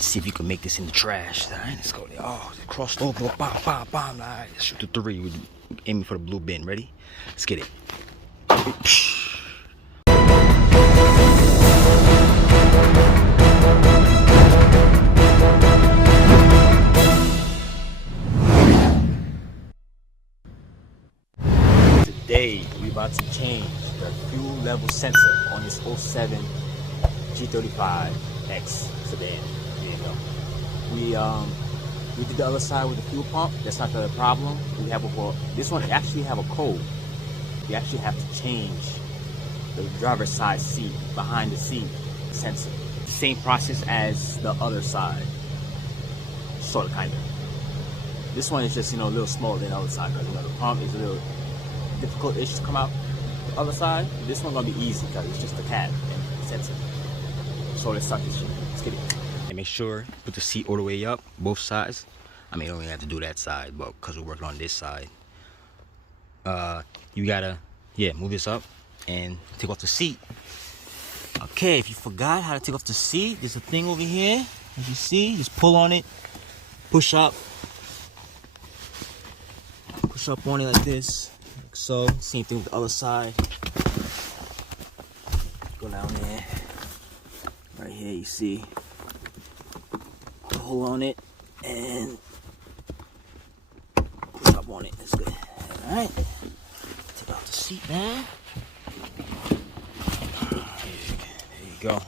Let's see if you can make this in the trash. All right, let's go. Oh, it crossed over. Bam, bam, bam. All right, let's shoot the 3. We're aiming for the blue bin. Ready? Let's get it. Today, we're about to change the fuel level sensor on this 07 G35X sedan. There you go. We did the other side with the fuel pump. That's not the problem. We have this one actually have a code. We actually have to change the driver's side seat, behind the seat sensor. Same process as the other side. Sort of, kind of. This one is just, a little smaller than the other side because the pump is a little difficult-ish to come out the other side. This one's gonna be easy because it's just the cab and the sensor. So let's start this shit. Let's get it. And make sure put the seat all the way up, both sides. I mean, you don't even have to do that side, but because we're working on this side, you gotta, move this up and take off the seat. Okay, if you forgot how to take off the seat, there's a thing over here. As you see, just pull on it, push up on it like this. Like so. Same thing with the other side. Go down there. Right here, you see. Pull on it and push up on it. That's good. All right. Take out the seat now. There you go.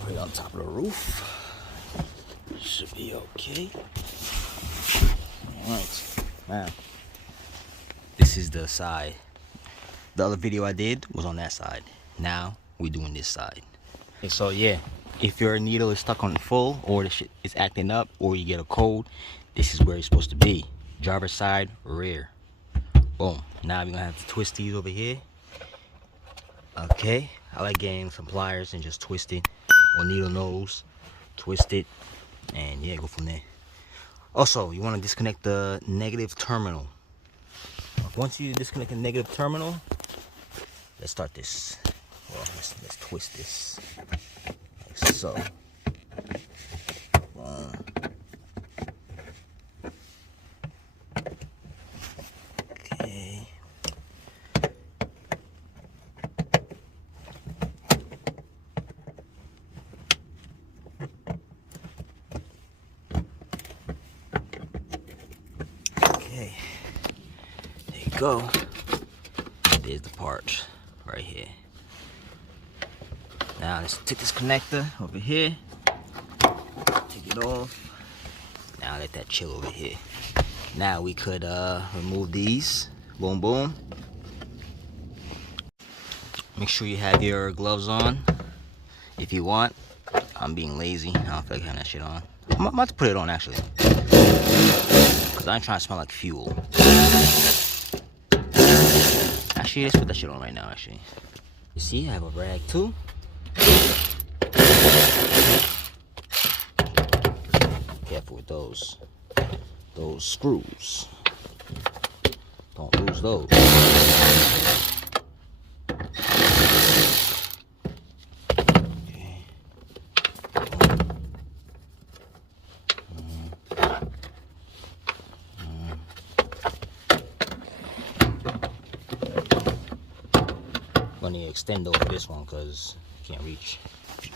Put it on top of the roof. Should be okay. All right. Now, this is the side. The other video I did was on that side. Now we're doing this side. Okay, so if your needle is stuck on full, or the shit is acting up, or you get a cold, this is where it's supposed to be. Driver's side, rear. Boom. Now we're gonna have to twist these over here. Okay. I like getting some pliers and just twist it, or needle nose, twist it, and go from there. Also, you want to disconnect the negative terminal. Once you disconnect the negative terminal, let's start this. Well, let's twist this like so. Okay. Okay. There you go. There's the part right here. Now let's take this connector over here, take it off. Now let that chill over here. Now we could remove these. Boom, boom. Make sure you have your gloves on if you want. I'm being lazy. I don't feel like having that shit on. I'm about to put it on actually, because I ain't trying to smell like fuel. Actually, let's put that shit on right now. Actually, you see, I have a rag too. Careful with those screws. Don't lose those. Okay. I'm gonna extend over this one because I can't reach.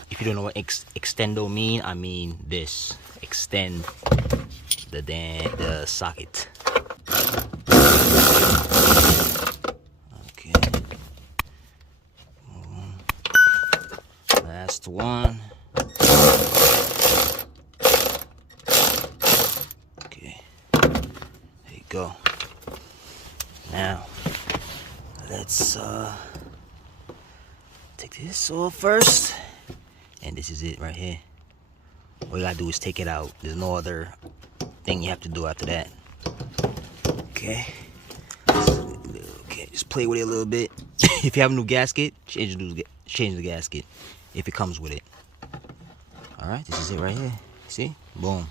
If you don't know what extendo mean, I mean this. Extend the socket. Okay. Last one. Okay. There you go. Now let's take this off first. And this is it right here. All you gotta do is take it out. There's no other thing you have to do after that. Okay. Okay, just play with it a little bit. If you have a new gasket, change the gasket if it comes with it. All right, this is it right here. See? Boom.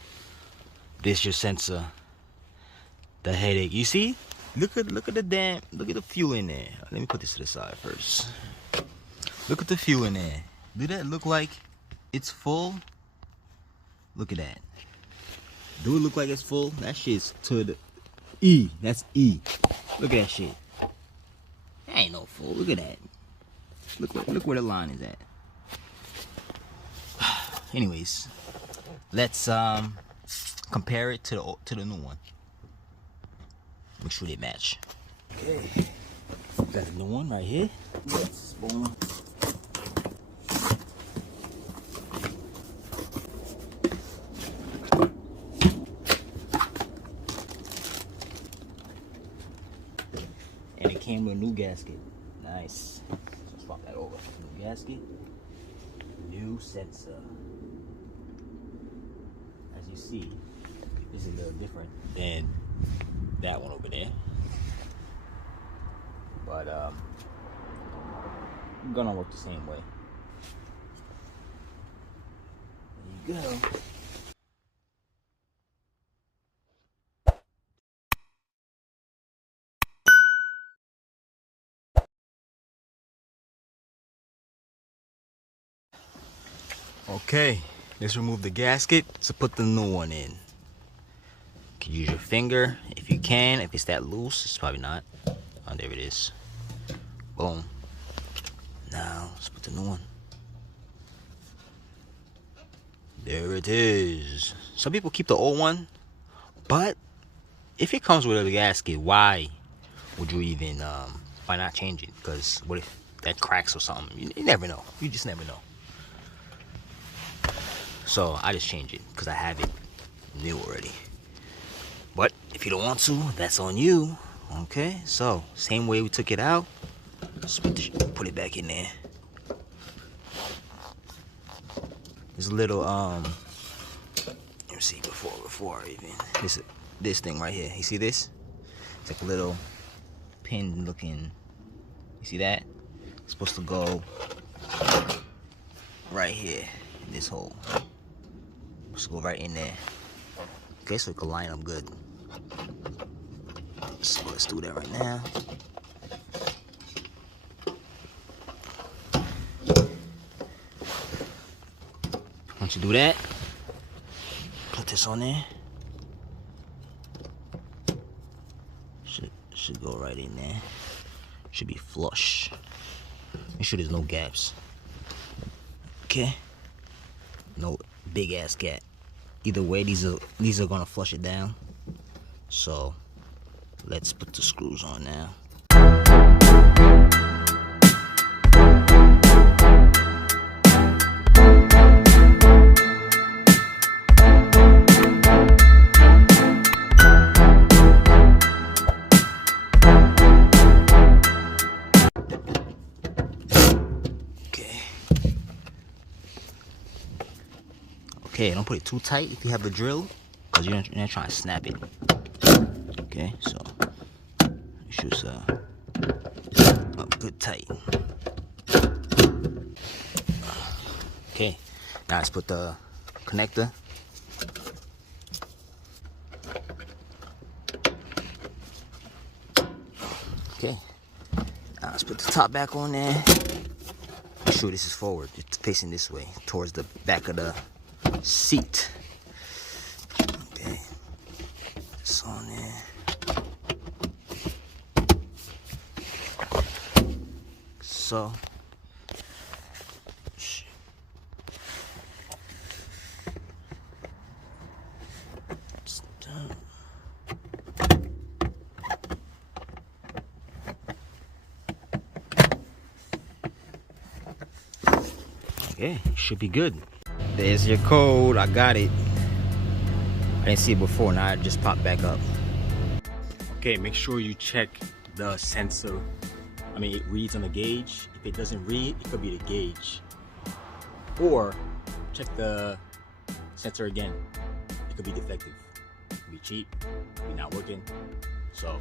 This your sensor. The headache. You see? Look at the fuel in there. Let me put this to the side first. Look at the fuel in there. Do that look like it's full? Look at that. Do it look like it's full? That shit's to the E. That's E. Look at that shit. That ain't no full. Look at that. Look where the line is at. Anyways, let's compare it to the new one. Make sure they match. Okay. Got the new one right here. Yes, boom. And it came with a new gasket. Nice. So swap that over. New gasket. New sensor. As you see, this is a little different than that one over there. But gonna work the same way. There you go. Okay, let's remove the gasket to put the new one in. You can use your finger if you can. If it's that loose, it's probably not. Oh, there it is. Boom. Now, let's put the new one. There it is. Some people keep the old one, but if it comes with a gasket, why would you even, why not change it? Because what if that cracks or something? You never know. You just never know. So I just change it because I have it new already. But if you don't want to, that's on you. Okay, so same way we took it out, just put it back in there. There's a little let me see before I even this thing right here. You see this? It's like a little pin looking. You see that? It's supposed to go right here in this hole. Let's go right in there. Okay, so it can line up good. So let's do that right now. Once you do that, put this on there. Should go right in there. Should be flush. Make sure there's no gaps. Okay. No big ass gap. Either way, these are gonna flush it down. So let's put the screws on now. Okay, don't put it too tight if you have the drill, because you're not trying to snap it. Okay, so you should up good tight. Okay, now let's put the connector. Okay, now let's put the top back on there. Make sure this is forward. It's facing this way towards the back of the seat. Okay, it's on there. So it's done. Okay, should be good. There's your code. I got it. I didn't see it before. Now it just popped back up. Okay, make sure you check the sensor. I mean, it reads on the gauge. If it doesn't read, it could be the gauge. Or check the sensor again. It could be defective. It could be cheap. It could be not working. So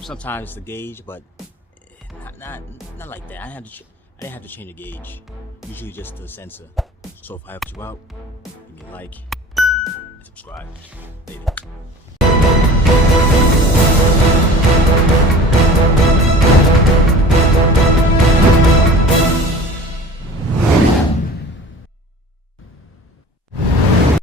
sometimes the gauge, but not like that. I didn't have to change the gauge. Usually just the sensor. So if I helped you out, give me a like and subscribe. Later.